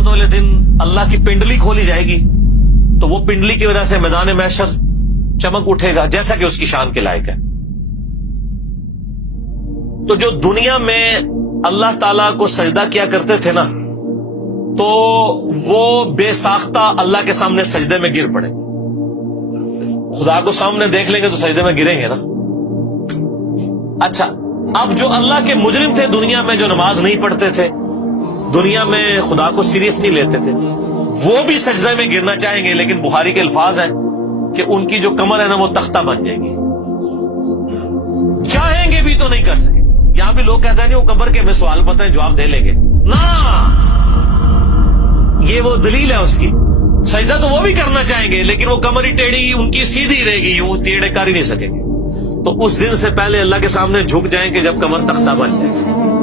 قیامت والے دن اللہ کی پنڈلی کھولی جائے گی تو وہ پنڈلی کی وجہ سے میدان محشر چمک اٹھے گا جیسا کہ اس کی شان کے لائق ہے۔ تو جو دنیا میں اللہ تعالیٰ کو سجدہ کیا کرتے تھے نا، تو وہ بے ساختہ اللہ کے سامنے سجدے میں گر پڑے۔ خدا کو سامنے دیکھ لیں گے تو سجدے میں گریں گے نا۔ اچھا، اب جو اللہ کے مجرم تھے دنیا میں، جو نماز نہیں پڑھتے تھے، دنیا میں خدا کو سیریس نہیں لیتے تھے، وہ بھی سجدے میں گرنا چاہیں گے، لیکن بخاری کے الفاظ ہیں کہ ان کی جو کمر ہے نا وہ تختہ بن جائے گی، چاہیں گے بھی تو نہیں کر سکیں۔ یہاں بھی لوگ کہتے ہیں نہیں وہ قبر کے ہمیں سوال پتہ ہے جواب دے لیں گے، نہ، یہ وہ دلیل ہے اس کی۔ سجدہ تو وہ بھی کرنا چاہیں گے لیکن وہ کمر ہی ٹیڑھی ان کی سیدھی رہے گی، وہ ٹیڑھے کر ہی نہیں سکیں گے۔ تو اس دن سے پہلے اللہ کے سامنے جھک جائیں کہ جب کمر تختہ بن جائے۔